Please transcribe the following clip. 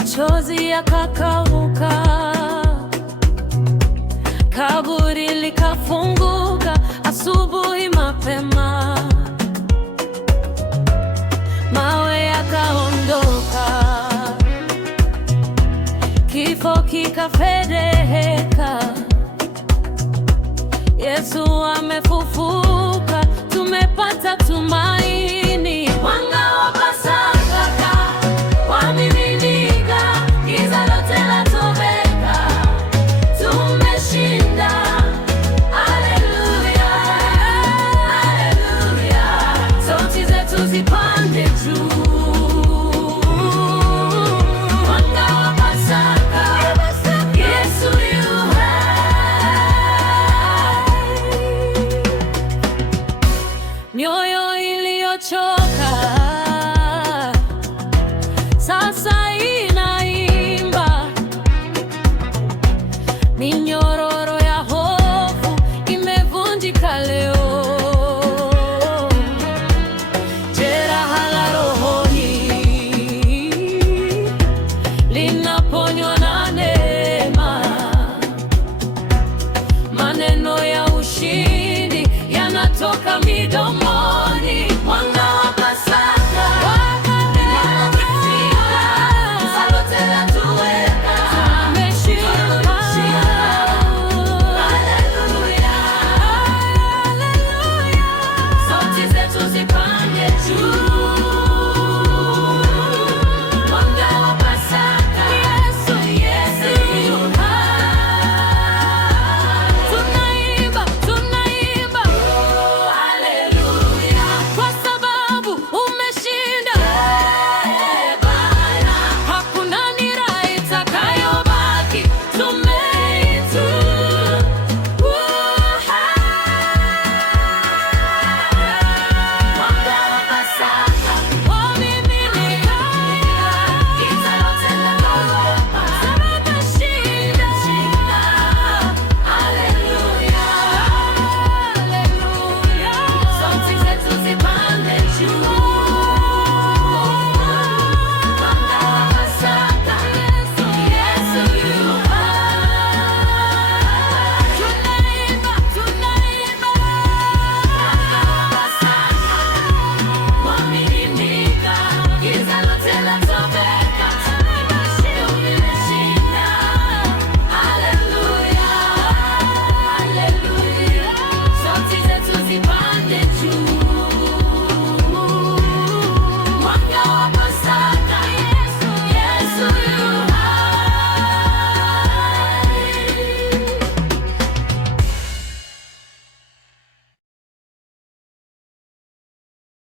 machozi yakakauka, kaburi likafunguka asubuhi mapema, mawe yakaondoka, kifo kikafedheheka. Yesu amefufuka, tumepata tumaini. Mwanga wa Pasaka wamiminika, giza lote latoweka, tumeshinda. Haleluya, haleluya, sauti zetu zipande juu. Mwanga wa Pasaka, Yesu yu hai. Mioyo iliyochoka sasa inaimba, minyororo ya hofu imevunjika leo.